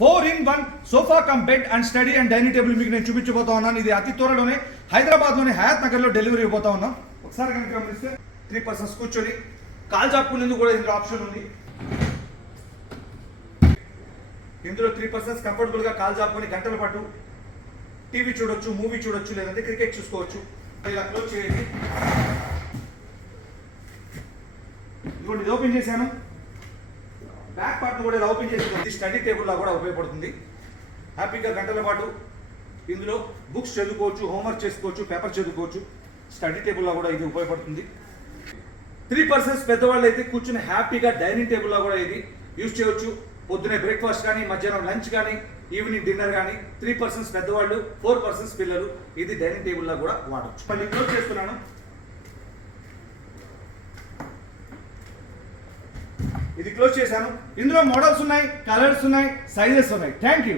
4-in-1 sofa cum bed and study and dining table మీకు నేను చూపించబోతా ఉన్నాను. ఇది అతి త్వరలోనే హైదరాబాద్లోని హయాత్ నగర్లో డెలివరీ ఇవ్వబోతా ఉన్నాం. ఒకసారి కనుక గమనిస్తే 3 persons కూర్చొని కాల్ చాపుకునేందుకు కూడా ఇందులో ఆప్షన్ ఉంది. ఇందులో 3 persons కంఫర్టబుల్గా కాల్ చాపుకొని గంటల పాటు టీవీ చూడొచ్చు, మూవీ చూడొచ్చు, లేదంటే క్రికెట్ చూసుకోవచ్చు. ఇలా క్లోజ్ చేయండి. ఇదిగోండి, ఇది ఓపెన్ చేశాను. బ్యాక్ పార్ట్ కూడా ఇలా ఓపెన్ చేసి స్టడీ టేబుల్ లా కూడా ఉపయోగపడుతుంది. హ్యాపీగా గంటల పాటు ఇందులో బుక్స్ చదువుకోవచ్చు, హోంవర్క్ చేసుకోవచ్చు, పేపర్ చదువుకోవచ్చు. స్టడీ టేబుల్ లా కూడా ఇది ఉపయోగపడుతుంది. 3 persons పెద్దవాళ్ళు అయితే కూర్చుని హ్యాపీగా డైనింగ్ టేబుల్ లా కూడా ఇది యూజ్ చేయవచ్చు. పొద్దునే బ్రేక్ఫాస్ట్ కానీ, మధ్యాహ్నం లంచ్ కానీ, ఈవినింగ్ డిన్నర్ కానీ. 3 persons పెద్దవాళ్ళు, 4 persons పిల్లలు ఇది డైనింగ్ టేబుల్ లా కూడా వాడచ్చు. మళ్ళీ క్లోజ్ చేస్తున్నాను. ఇది క్లోజ్ చేశాను. ఇందులో మోడల్స్ ఉన్నాయి, కలర్స్ ఉన్నాయి, సైజెస్ ఉన్నాయి. Thank you.